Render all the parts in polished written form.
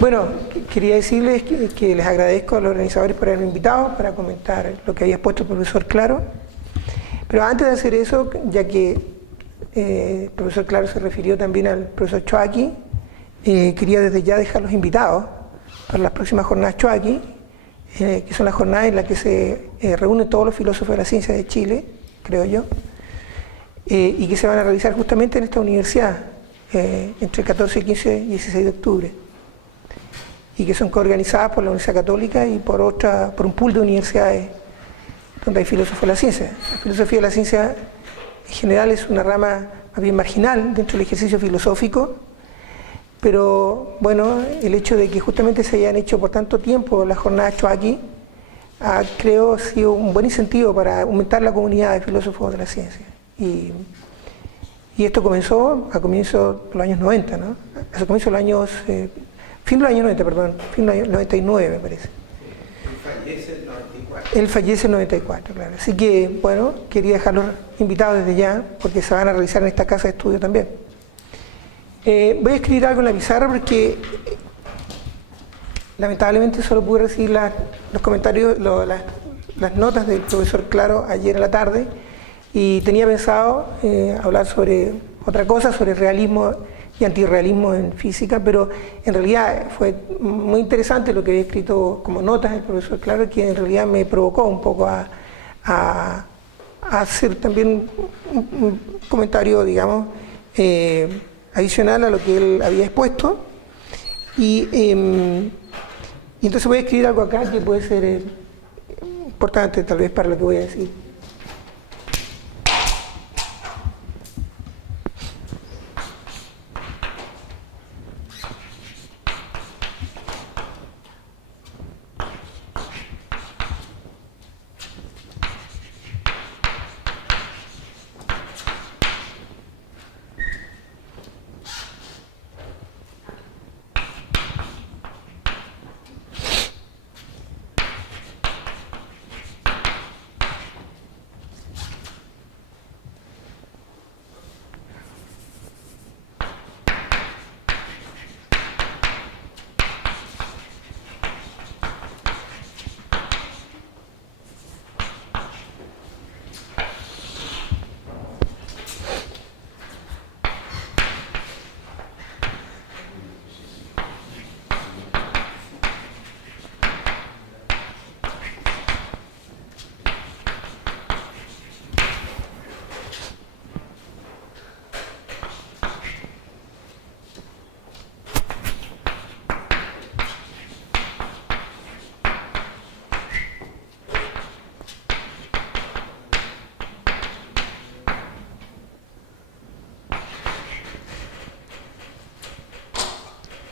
Bueno, quería decirles que les agradezco a los organizadores por haberme invitado para comentar lo que había expuesto el profesor Claro. Pero antes de hacer eso, ya que el profesor Claro se refirió también al profesor Choaqui, quería desde ya dejarlos invitados para las próximas jornadas Choaqui, que son las jornadas en las que se reúnen todos los filósofos de la ciencia de Chile, creo yo, y que se van a realizar justamente en esta universidad, entre el 14, 15 y 16 de octubre, y que son coorganizadas por la Universidad Católica y por un pool de universidades donde hay filósofos de la ciencia. La filosofía de la ciencia en general es una rama más bien marginal dentro del ejercicio filosófico, pero bueno, el hecho de que justamente se hayan hecho por tanto tiempo las jornadas Choaqui creo ha sido un buen incentivo para aumentar la comunidad de filósofos de la ciencia. Y esto comenzó a comienzos de los años 90, ¿no? A comienzos de los años, fin de los años 90, perdón, fin de los años 99 me parece. Él fallece en 94, claro. Así que, bueno, quería dejarlos invitados desde ya, porque se van a realizar en esta casa de estudio también. Voy a escribir algo en la pizarra porque lamentablemente solo pude recibir los comentarios, las notas del profesor Claro ayer en la tarde, y tenía pensado hablar sobre otra cosa, sobre realismo y antirrealismo en física, pero en realidad fue muy interesante lo que había escrito como notas el profesor Claro, que en realidad me provocó un poco a hacer también un comentario, digamos, adicional a lo que él había expuesto, y entonces voy a escribir algo acá que puede ser importante tal vez para lo que voy a decir.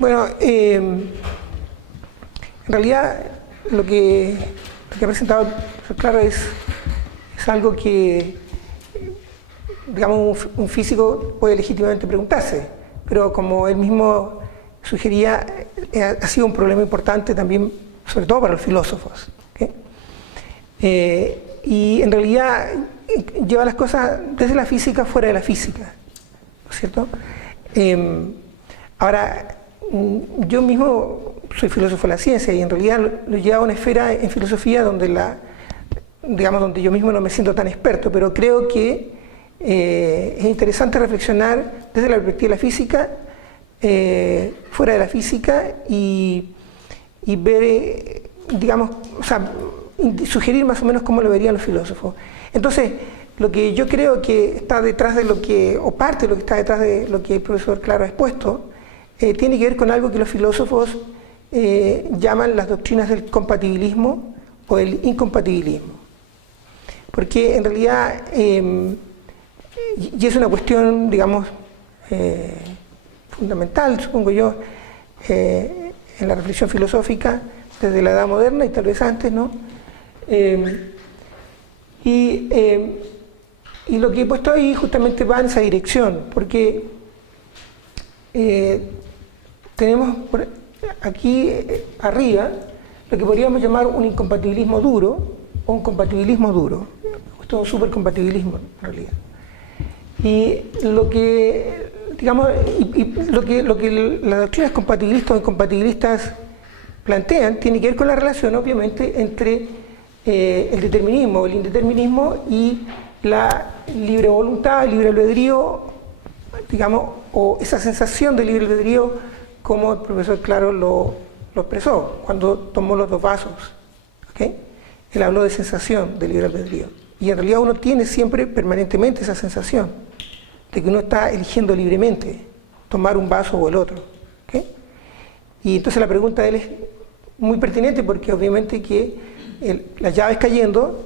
Bueno, en realidad lo que ha presentado el profesor Claro es algo que, digamos, un físico puede legítimamente preguntarse, pero como él mismo sugería, ha sido un problema importante también, sobre todo para los filósofos, ¿okay? Y en realidad lleva las cosas desde la física fuera de la física, ¿no es cierto? Ahora, yo mismo soy filósofo de la ciencia y en realidad lo llevo a una esfera en filosofía donde donde yo mismo no me siento tan experto, pero creo que es interesante reflexionar desde la perspectiva de la física, fuera de la física, y ver, digamos, o sea, sugerir más o menos cómo lo verían los filósofos. Entonces, lo que yo creo que está detrás de o parte de lo que está detrás de lo que el profesor Claro ha expuesto, tiene que ver con algo que los filósofos llaman las doctrinas del compatibilismo o el incompatibilismo. Porque en realidad, y es una cuestión, digamos, fundamental, supongo yo, en la reflexión filosófica desde la Edad Moderna y tal vez antes, ¿no? Y lo que he puesto ahí justamente va en esa dirección, porque tenemos aquí arriba lo que podríamos llamar un incompatibilismo duro o un compatibilismo duro, esto es un supercompatibilismo en realidad. Y lo que digamos, lo que las doctrinas compatibilistas o incompatibilistas plantean tiene que ver con la relación, obviamente, entre el determinismo, el indeterminismo y la libre voluntad, el libre albedrío, digamos, o esa sensación de libre albedrío, como el profesor Claro lo expresó cuando tomó los dos vasos. ¿Okay? Él habló de sensación de libre albedrío. Y en realidad uno tiene siempre, permanentemente, esa sensación de que uno está eligiendo libremente tomar un vaso o el otro. ¿Okay? Y entonces la pregunta de él es muy pertinente porque obviamente que las llaves cayendo,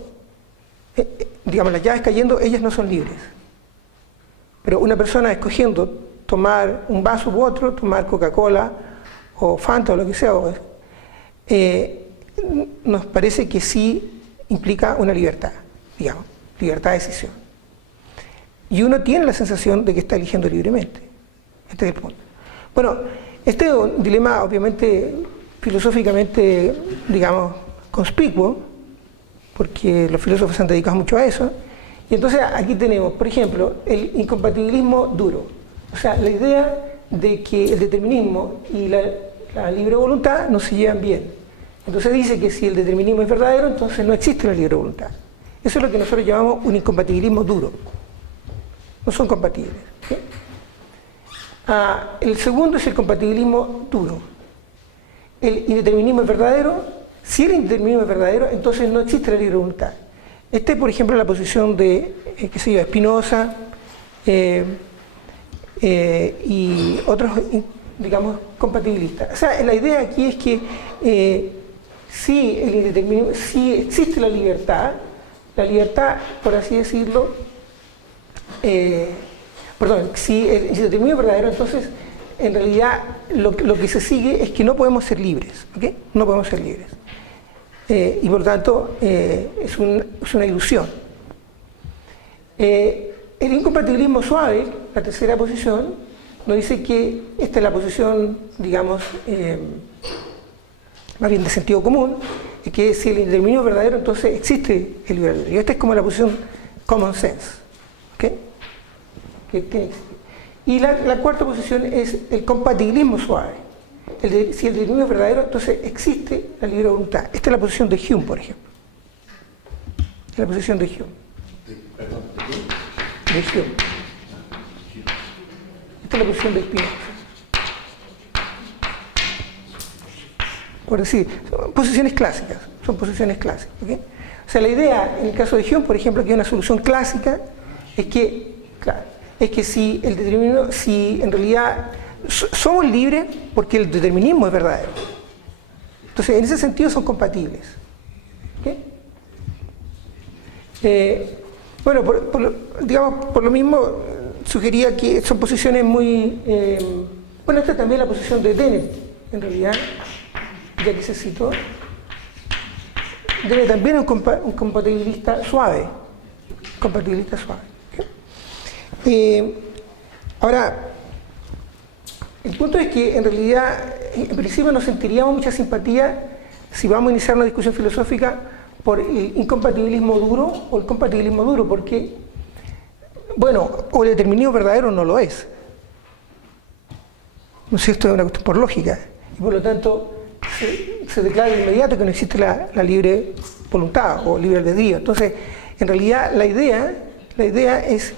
digamos, las llaves cayendo, ellas no son libres. Pero una persona escogiendo tomar un vaso u otro, tomar Coca-Cola o Fanta o lo que sea, nos parece que sí implica una libertad, digamos, libertad de decisión. Y uno tiene la sensación de que está eligiendo libremente. Este es el punto. Bueno, este es un dilema obviamente filosóficamente, digamos, conspicuo, porque los filósofos se han dedicado mucho a eso. Y entonces aquí tenemos, por ejemplo, el incompatibilismo duro. O sea, la idea de que el determinismo y la libre voluntad no se llevan bien. Entonces dice que si el determinismo es verdadero, entonces no existe la libre voluntad. Eso es lo que nosotros llamamos un incompatibilismo duro. No son compatibles. ¿Sí? El segundo es el compatibilismo duro. El indeterminismo es verdadero. Si el indeterminismo es verdadero, entonces no existe la libre voluntad. Esta es, por ejemplo, la posición de, qué sé yo, Spinoza y otros, digamos, compatibilistas. O sea, la idea aquí es que si existe la libertad, por así decirlo, si el indeterminismo es verdadero, entonces en realidad lo que se sigue es que no podemos ser libres, ¿okay? No podemos ser libres. Y por lo tanto es una ilusión. El incompatibilismo suave, la tercera posición, nos dice que esta es la posición, digamos, más bien de sentido común, es que si el indeterminismo es verdadero, entonces existe el libre albedrío. Esta es como la posición common sense, ¿okay? Que tiene que existir. Y la cuarta posición es el compatibilismo suave. Si el determinismo es verdadero, entonces existe la libre voluntad. Esta es la posición de Hume, por ejemplo. La posición de Hume. De Hume. Esta es la posición de Spinoza. Por decir, son posiciones clásicas. ¿Okay? O sea, la idea, en el caso de Hume, por ejemplo, que es una solución clásica, es que si el determinismo, si en realidad somos libres porque el determinismo es verdadero. Entonces, en ese sentido son compatibles. ¿Okay? Bueno, por lo mismo, sugería que son posiciones muy... bueno, esta también es la posición de Dennett, en realidad, ya que se citó. Dennett también es un compatibilista suave. Compatibilista suave. ¿Okay? Ahora, el punto es que en realidad, en principio no sentiríamos mucha simpatía si vamos a iniciar una discusión filosófica por el incompatibilismo duro o el compatibilismo duro, porque, bueno, o el determinismo verdadero no lo es. ¿No es cierto? Es una cuestión por lógica. Y por lo tanto, se declara de inmediato que no existe la libre voluntad o libre albedrío. Entonces, en realidad, la idea es,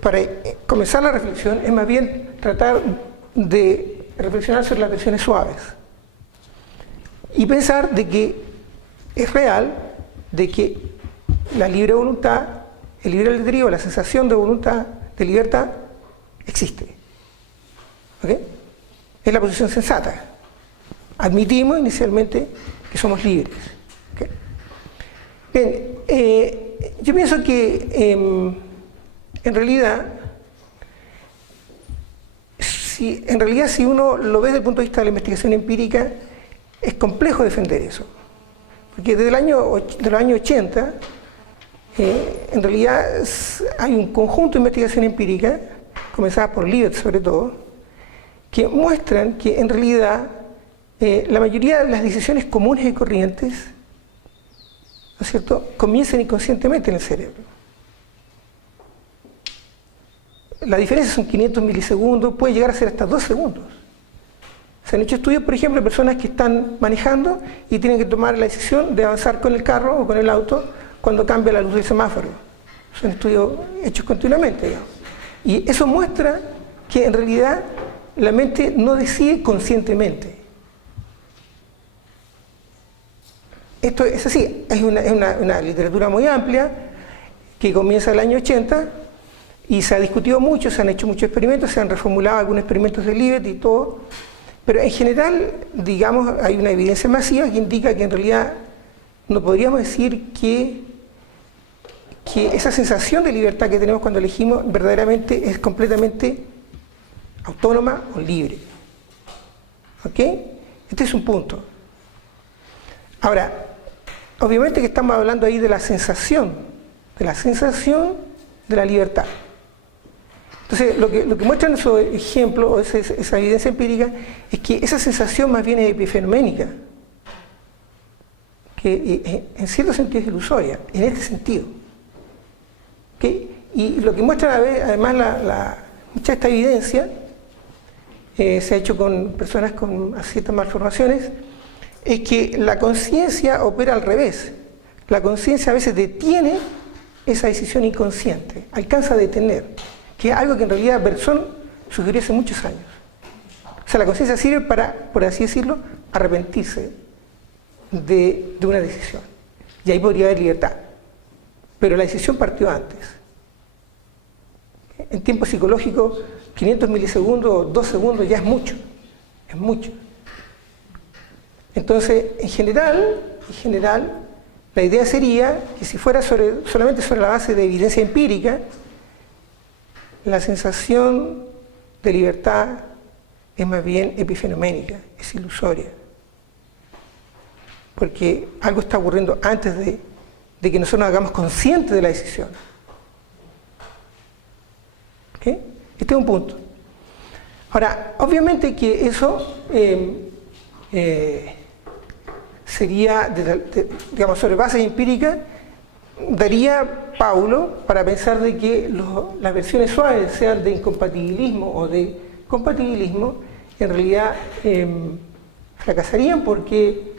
para comenzar la reflexión, es más bien tratar de reflexionar sobre las versiones suaves y pensar de que es real de que la libre voluntad, el libre albedrío, la sensación de voluntad, de libertad, existe. ¿Okay? Es la posición sensata. Admitimos inicialmente que somos libres. ¿Okay? Bien, yo pienso que en realidad, si uno lo ve desde el punto de vista de la investigación empírica, es complejo defender eso. Porque desde los años 80, en realidad hay un conjunto de investigación empírica, comenzada por Libet sobre todo, que muestran que en realidad la mayoría de las decisiones comunes y corrientes, ¿no es cierto?, comienzan inconscientemente en el cerebro. la diferencia son 500 milisegundos, puede llegar a ser hasta 2 segundos. Se han hecho estudios, por ejemplo, de personas que están manejando y tienen que tomar la decisión de avanzar con el carro o con el auto cuando cambia la luz del semáforo. Son estudios hechos continuamente, digamos. Y eso muestra que en realidad la mente no decide conscientemente. Esto es así, es una literatura muy amplia que comienza en el año 80 y se ha discutido mucho, se han hecho muchos experimentos, se han reformulado algunos experimentos de Libet y todo, pero en general, digamos, hay una evidencia masiva que indica que en realidad no podríamos decir que esa sensación de libertad que tenemos cuando elegimos verdaderamente es completamente autónoma o libre. ¿Ok? Este es un punto. Ahora, obviamente que estamos hablando ahí de la sensación de la libertad. Entonces, lo que muestran esos ejemplos, o esa evidencia empírica, es que esa sensación más bien es epifenoménica, que en cierto sentido es ilusoria, en este sentido. ¿Okay? Y lo que muestra además mucha de esta evidencia, se ha hecho con personas con ciertas malformaciones, es que la conciencia opera al revés. La conciencia a veces detiene esa decisión inconsciente, alcanza a detener, que es algo que en realidad Bergson sugirió hace muchos años. O sea, la conciencia sirve para, por así decirlo, arrepentirse de una decisión. Y ahí podría haber libertad. Pero la decisión partió antes. En tiempo psicológico, 500 milisegundos o 2 segundos ya es mucho. Es mucho. Entonces, en general, la idea sería que si fuera solamente sobre la base de evidencia empírica, la sensación de libertad es más bien epifenoménica, es ilusoria. Porque algo está ocurriendo antes de que nosotros nos hagamos conscientes de la decisión. ¿Okay? Este es un punto. Ahora, obviamente que eso sería, digamos, sobre bases empíricas, daría paulo para pensar de que las versiones suaves, sean de incompatibilismo o de compatibilismo, en realidad fracasarían porque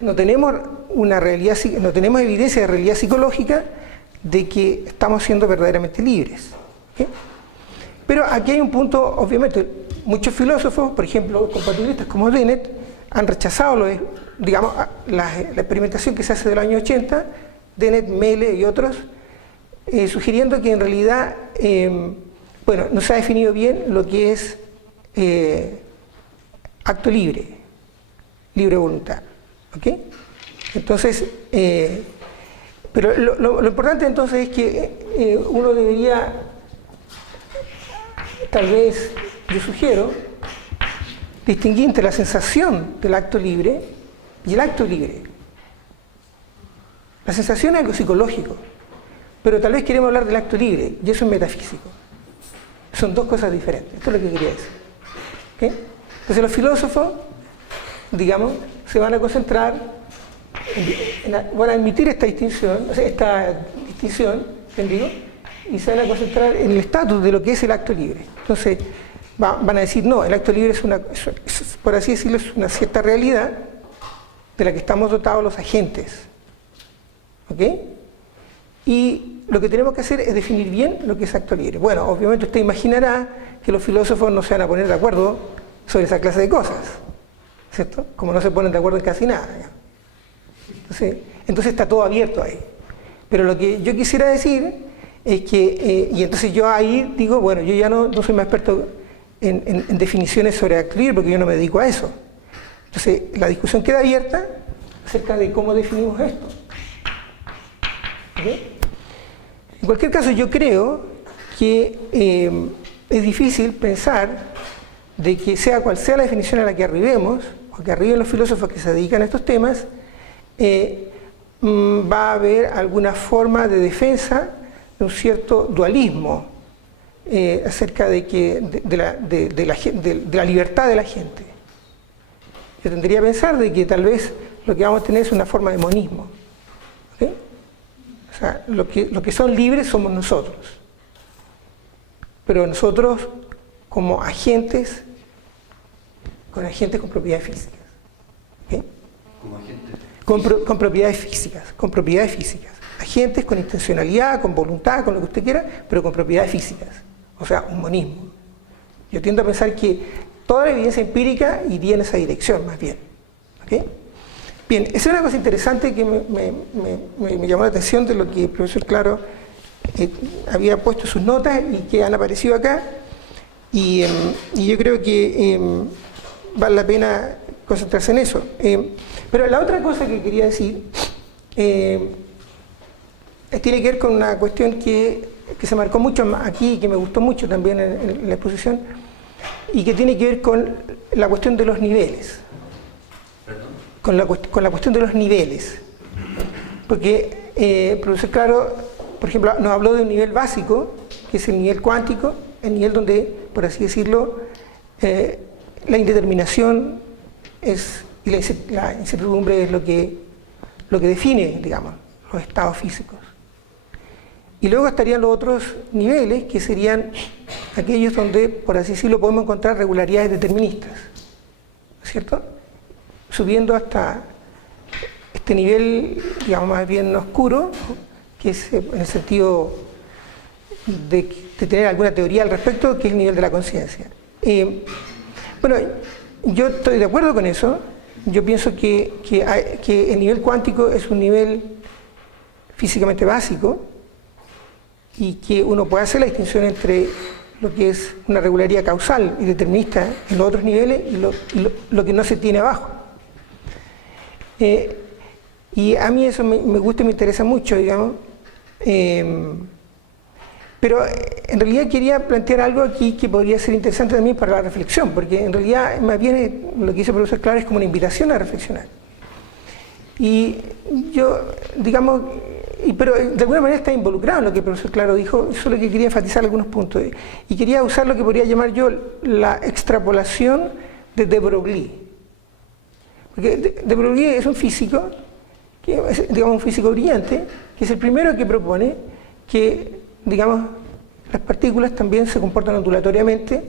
no tenemos no tenemos evidencia de realidad psicológica de que estamos siendo verdaderamente libres. ¿Okay? Pero aquí hay un punto, obviamente, muchos filósofos, por ejemplo, compatibilistas como Dennett, han rechazado la experimentación que se hace del año 80, Dennett, Mele y otros, sugiriendo que en realidad, no se ha definido bien lo que es acto libre, libre voluntad. ¿Okay? Entonces, pero lo importante entonces es que uno debería, tal vez, yo sugiero, distinguir entre la sensación del acto libre y el acto libre. La sensación es algo psicológico, pero tal vez queremos hablar del acto libre, y eso es metafísico. Son dos cosas diferentes, esto es lo que quería decir. ¿Okay? Entonces los filósofos, digamos, se van a concentrar, van a admitir esta distinción, ¿entendido? Y se van a concentrar en el estatus de lo que es el acto libre. Entonces, van a decir, no, el acto libre es por así decirlo, es una cierta realidad de la que estamos dotados los agentes. ¿Ok? Y lo que tenemos que hacer es definir bien lo que es acto libre. Bueno, obviamente usted imaginará que los filósofos no se van a poner de acuerdo sobre esa clase de cosas, ¿cierto? Como no se ponen de acuerdo en casi nada. Entonces está todo abierto ahí. Pero lo que yo quisiera decir es que, y entonces yo ahí digo, bueno, yo ya no soy más experto en definiciones sobre acto libre porque yo no me dedico a eso. Entonces la discusión queda abierta acerca de cómo definimos esto. ¿Okay? En cualquier caso, yo creo que es difícil pensar de que sea cual sea la definición a la que arribemos, o que arriben los filósofos que se dedican a estos temas, va a haber alguna forma de defensa de un cierto dualismo acerca de la libertad de la gente. Yo tendría a pensar de que tal vez lo que vamos a tener es una forma de monismo. ¿Okay? O sea, lo que son libres somos nosotros. pero nosotros como agentes con propiedades físicas. ¿Okay? Como agentes. Con propiedades físicas. Agentes con intencionalidad, con voluntad, con lo que usted quiera, pero con propiedades físicas. O sea, un monismo. Yo tiendo a pensar que toda la evidencia empírica iría en esa dirección, más bien. ¿Okay? Bien, esa es una cosa interesante que me llamó la atención de lo que el profesor Claro había puesto sus notas y que han aparecido acá. Y yo creo que vale la pena concentrarse en eso. Pero la otra cosa que quería decir tiene que ver con una cuestión que se marcó mucho aquí y que me gustó mucho también en la exposición, y que tiene que ver con la cuestión de los niveles. Con la cuestión de los niveles. Porque el profesor Claro, por ejemplo, nos habló de un nivel básico, que es el nivel cuántico, el nivel donde, por así decirlo, la indeterminación y la incertidumbre es lo que define, digamos, los estados físicos. Y luego estarían los otros niveles, que serían aquellos donde, por así decirlo, podemos encontrar regularidades deterministas, ¿cierto? Subiendo hasta este nivel, digamos, más bien oscuro, que es en el sentido de tener alguna teoría al respecto, que es el nivel de la conciencia. Bueno, yo estoy de acuerdo con eso. Yo pienso que el nivel cuántico es un nivel físicamente básico y que uno puede hacer la distinción entre lo que es una regularidad causal y determinista en los otros niveles y lo que no se tiene abajo. Y a mí eso me gusta y me interesa mucho, digamos. Pero en realidad quería plantear algo aquí que podría ser interesante también para la reflexión, porque en realidad más bien lo que hizo el profesor Claro es como una invitación a reflexionar. Y yo, digamos, pero de alguna manera está involucrado en lo que el profesor Claro dijo, solo que quería enfatizar algunos puntos. Y quería usar lo que podría llamar yo la extrapolación de de Broglie. Porque de Broglie es un físico, que es, digamos, un físico brillante, que es el primero que propone que, digamos, las partículas también se comportan ondulatoriamente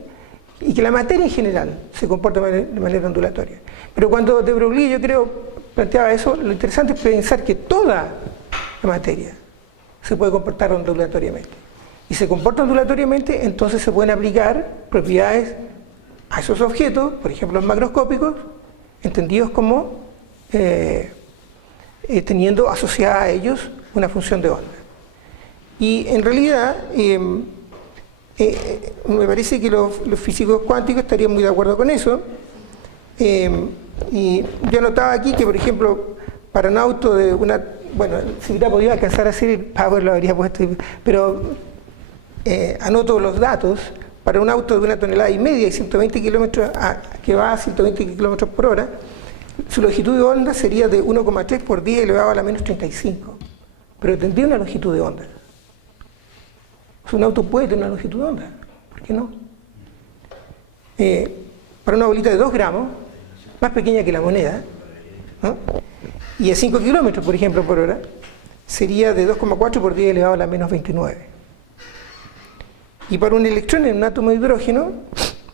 y que la materia en general se comporta de manera ondulatoria. Pero cuando de Broglie, yo creo, planteaba eso, lo interesante es pensar que toda la materia se puede comportar ondulatoriamente. Y se comporta ondulatoriamente, entonces se pueden aplicar propiedades a esos objetos, por ejemplo los macroscópicos, entendidos como teniendo asociada a ellos una función de onda. Y en realidad me parece que los físicos cuánticos estarían muy de acuerdo con eso. Y yo notaba aquí que, por ejemplo, para un auto de una... Bueno, si hubiera podido alcanzar a hacer el power lo habría puesto, pero anoto los datos. Para un auto de 1,5 toneladas y 120 kilómetros, que va a 120 kilómetros por hora, su longitud de onda sería de 1,3 por 10 elevado a la menos 35. Pero tendría una longitud de onda. O sea, un auto puede tener una longitud de onda. ¿Por qué no? Para una bolita de 2 gramos, más pequeña que la moneda, ¿no? Y a 5 kilómetros, por ejemplo, por hora, sería de 2,4 por 10 elevado a la menos 29. Y para un electrón en un átomo de hidrógeno,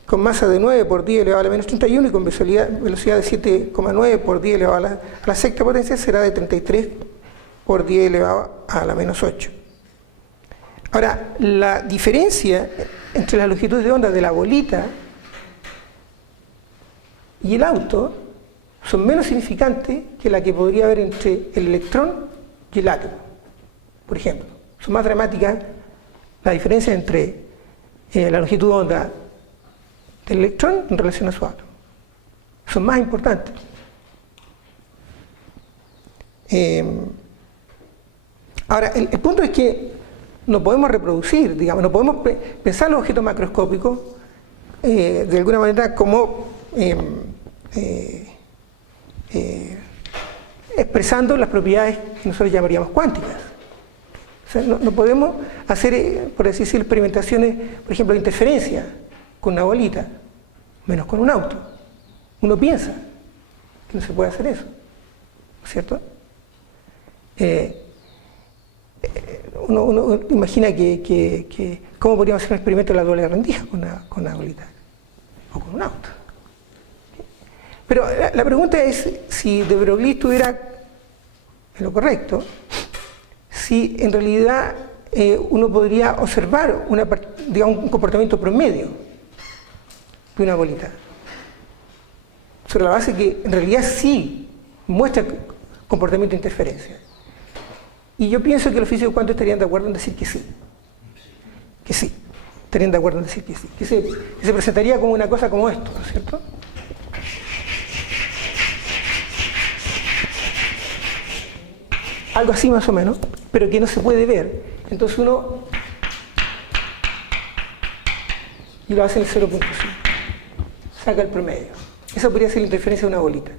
con masa de 9 por 10 elevado a la menos 31 y con velocidad de 7,9 por 10 elevado a la sexta potencia, será de 33 por 10 elevado a la menos 8. Ahora, la diferencia entre la longitud de onda de la bolita y el auto son menos significantes que la que podría haber entre el electrón y el átomo, por ejemplo. Son más dramáticas la diferencia entre la longitud de onda del electrón en relación a su átomo. Son más importantes. Ahora, el punto es que no podemos reproducir, digamos, no podemos pensar los objetos macroscópicos de alguna manera como expresando las propiedades que nosotros llamaríamos cuánticas. O sea, no podemos hacer, por así decirlo, experimentaciones, por ejemplo, de interferencia con una bolita, menos con un auto. Uno piensa que no se puede hacer eso, ¿cierto? uno imagina cómo podríamos hacer un experimento de la doble rendija con una bolita o con un auto. Pero la pregunta es si de Broglie estuviera en lo correcto, si en realidad uno podría observar un comportamiento promedio de una bolita, sobre la base que en realidad sí muestra comportamiento de interferencia. Y yo pienso que los físicos cuánticos estarían de acuerdo en decir que sí. Que sí. Estarían de acuerdo en decir que sí. Que se presentaría como una cosa como esto, ¿no es cierto? Algo así más o menos, pero que no se puede ver. Entonces uno y lo hace en el 0.5. Saca el promedio. Esa podría ser la interferencia de una bolita.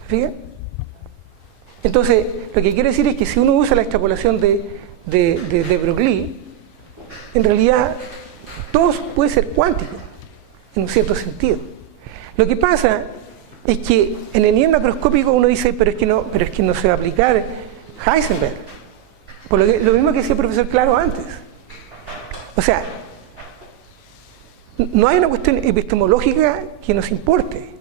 ¿Se fijan? Entonces, lo que quiero decir es que si uno usa la extrapolación de Broglie, en realidad todo puede ser cuántico, en un cierto sentido. Lo que pasa es que en el nivel macroscópico uno dice, pero es que no se va a aplicar Heisenberg. Por lo mismo que decía el profesor Claro antes. O sea, no hay una cuestión epistemológica que nos importe.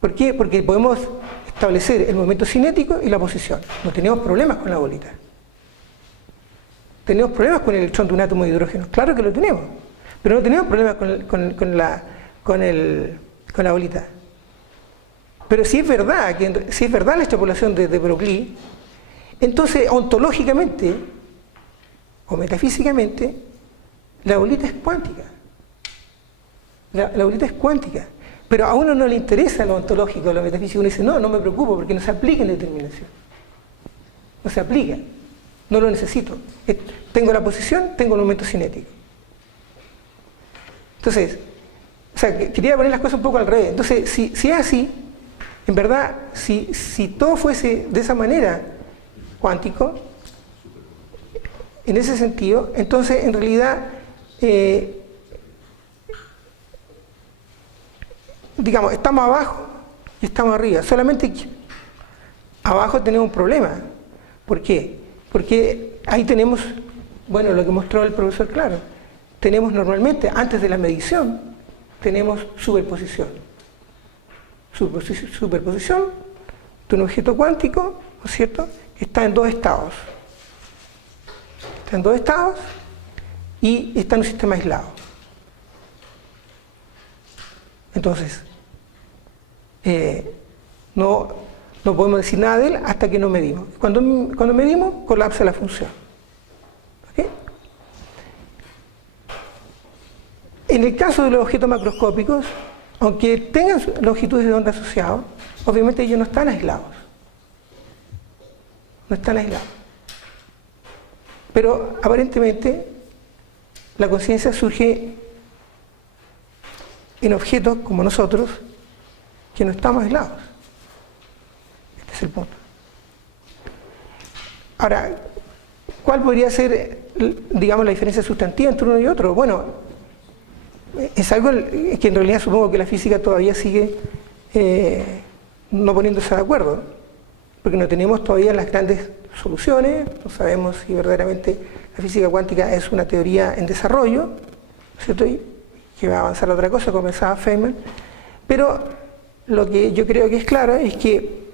¿Por qué? Porque podemos establecer el momento cinético y la posición. No tenemos problemas con la bolita. ¿Tenemos problemas con el electrón de un átomo de hidrógeno? Claro que lo tenemos. Pero no tenemos problemas con la bolita. Pero si es verdad la extrapolación de Broglie, entonces ontológicamente o metafísicamente la bolita es cuántica. La bolita es cuántica. Pero a uno no le interesa lo ontológico, lo metafísico. Uno dice, no me preocupo porque no se aplica en determinación. No se aplica. No lo necesito. Tengo la posición, tengo el momento cinético. Entonces, quería poner las cosas un poco al revés. Entonces, si es así, en verdad, si todo fuese de esa manera cuántico, en ese sentido, entonces en realidad digamos, estamos abajo y estamos arriba. Solamente que abajo tenemos un problema. ¿Por qué? Porque ahí tenemos, bueno, lo que mostró el profesor Claro. Tenemos normalmente, antes de la medición, tenemos superposición. Superposición de un objeto cuántico, ¿no es cierto?, que está en dos estados. Está en dos estados y está en un sistema aislado. Entonces, no podemos decir nada de él hasta que no medimos. Cuando medimos, colapsa la función. ¿Okay? En el caso de los objetos macroscópicos, aunque tengan longitudes de onda asociadas, obviamente ellos no están aislados. No están aislados. Pero aparentemente la conciencia surge en objetos como nosotros, que no estamos aislados. Este es el punto. Ahora, ¿cuál podría ser, digamos, la diferencia sustantiva entre uno y otro? Bueno, es algo que en realidad supongo que la física todavía sigue no poniéndose de acuerdo, porque no tenemos todavía las grandes soluciones, no sabemos si verdaderamente la física cuántica es una teoría en desarrollo, ¿cierto? Y que va a avanzar a otra cosa, como pensaba Feynman, pero lo que yo creo que es claro es que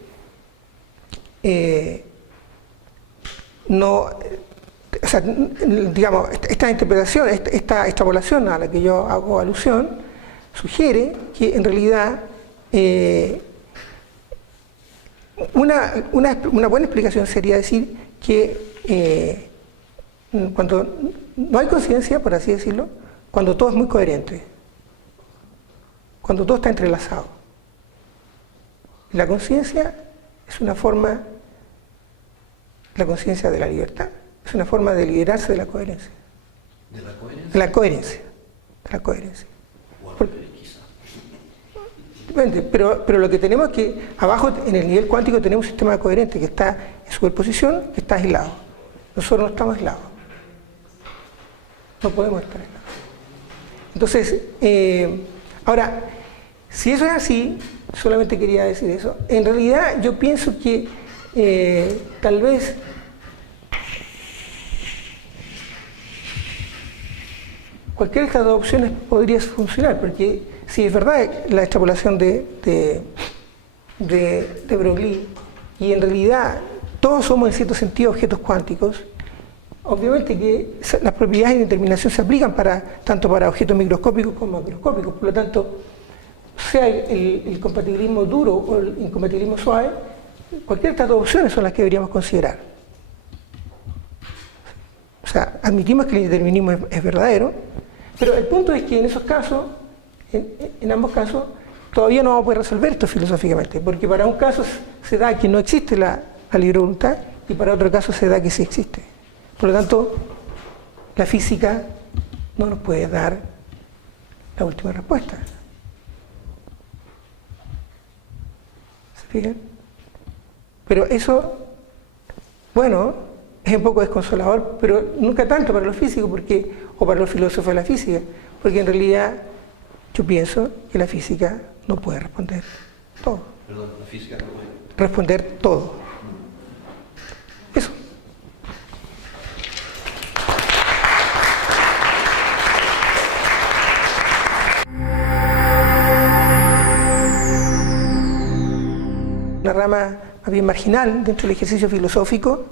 digamos, esta interpretación, esta extrapolación a la que yo hago alusión, sugiere que en realidad una buena explicación sería decir que cuando no hay conciencia, por así decirlo, cuando todo es muy coherente, cuando todo está entrelazado. La conciencia es una forma, la conciencia de la libertad, es una forma de liberarse de la coherencia. ¿De la coherencia? De la coherencia. De la coherencia. Depende, pero lo que tenemos es que abajo, en el nivel cuántico, tenemos un sistema coherente que está en superposición, que está aislado. Nosotros no estamos aislados. No podemos estar aislados. Entonces, ahora, si eso es así, solamente quería decir eso, en realidad yo pienso que tal vez cualquiera de estas dos opciones podría funcionar, porque si es verdad la extrapolación de Broglie, y en realidad todos somos en cierto sentido objetos cuánticos, obviamente que las propiedades de determinación se aplican tanto para objetos microscópicos como macroscópicos, por lo tanto, sea el compatibilismo duro o el incompatibilismo suave, cualquiera de estas dos opciones son las que deberíamos considerar. O sea, admitimos que el indeterminismo es verdadero, pero el punto es que en esos casos, en ambos casos, todavía no vamos a poder resolver esto filosóficamente, porque para un caso se da que no existe la libre voluntad y para otro caso se da que sí existe. Por lo tanto, la física no nos puede dar la última respuesta. ¿Se fijan? Pero eso, bueno, es un poco desconsolador, pero nunca tanto para los físicos o para los filósofos de la física, porque en realidad yo pienso que la física no puede responder todo. Perdón, la física no puede responder todo. Eso. Una rama más bien marginal dentro del ejercicio filosófico,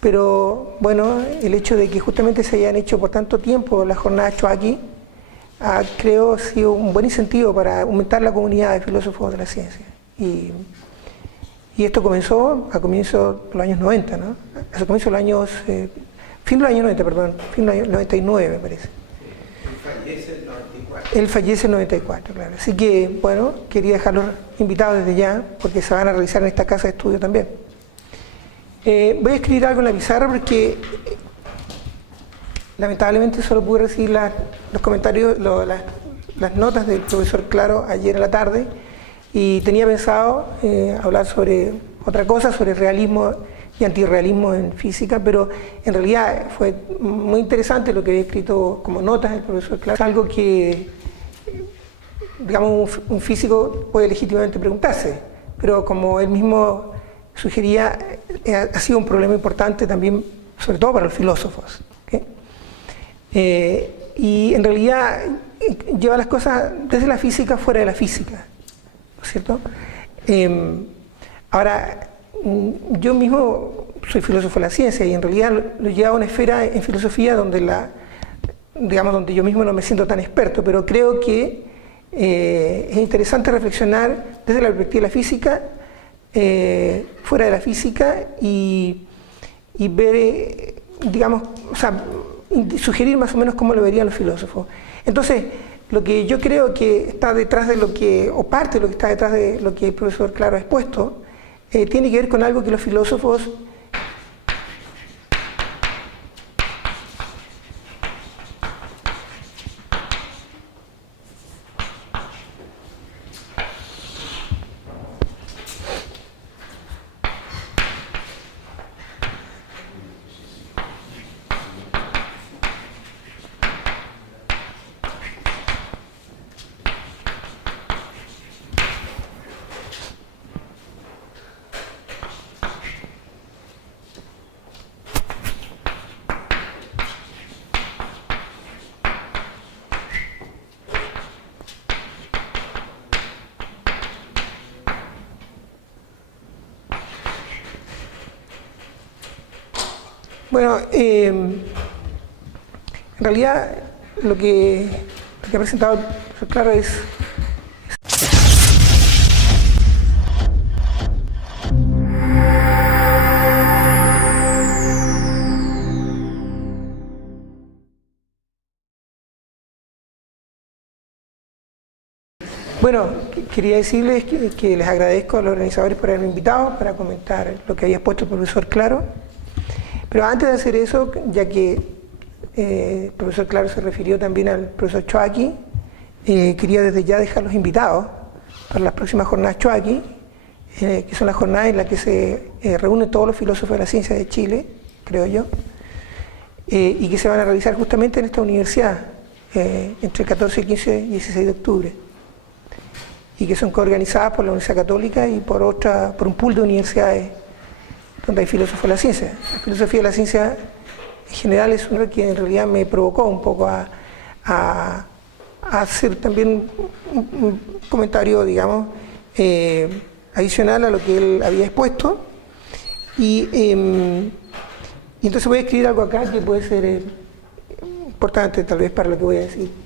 pero bueno, el hecho de que justamente se hayan hecho por tanto tiempo las jornadas Choaki, creo ha sido un buen incentivo para aumentar la comunidad de filósofos de la ciencia. Y esto comenzó a comienzos de los años 90, ¿no? A comienzos de los años, fin de los años 90, perdón, fin de los años 99 me parece. Él fallece en 94, claro. Así que, bueno, quería dejarlos invitados desde ya, porque se van a realizar en esta casa de estudio también. Voy a escribir algo en la pizarra porque lamentablemente solo pude recibir los comentarios, las notas del profesor Claro ayer en la tarde, y tenía pensado hablar sobre otra cosa, sobre realismo y antirrealismo en física, pero en realidad fue muy interesante lo que había escrito como notas el profesor Claro. Es algo que, digamos, un físico puede legítimamente preguntarse, pero como él mismo sugería, ha sido un problema importante también, sobre todo para los filósofos. ¿Okay? Y en realidad lleva las cosas desde la física fuera de la física, ¿no es cierto? Ahora, yo mismo soy filósofo de la ciencia y en realidad lo llevo a una esfera en filosofía donde donde yo mismo no me siento tan experto, pero creo que es interesante reflexionar desde la perspectiva de la física, fuera de la física y ver, digamos, o sea, sugerir más o menos cómo lo verían los filósofos. Entonces, lo que yo creo que está detrás de o parte de lo que está detrás de lo que el profesor Claro ha expuesto, tiene que ver con algo que los filósofos bueno, en realidad lo que ha presentado el profesor Claro es bueno, quería decirles que les agradezco a los organizadores por haberme invitado para comentar lo que había expuesto el profesor Claro. Pero antes de hacer eso, ya que el profesor Claro se refirió también al profesor Choaki, quería desde ya dejarlos invitados para las próximas jornadas Choaki, que son las jornadas en las que se reúnen todos los filósofos de la ciencia de Chile, creo yo, y que se van a realizar justamente en esta universidad, entre el 14, 15 y 16 de octubre, y que son coorganizadas por la Universidad Católica y por un pool de universidades donde hay filósofos de la ciencia. La filosofía de la ciencia en general es una que en realidad me provocó un poco a hacer también un comentario, digamos, adicional a lo que él había expuesto. Y entonces voy a escribir algo acá que puede ser importante tal vez para lo que voy a decir.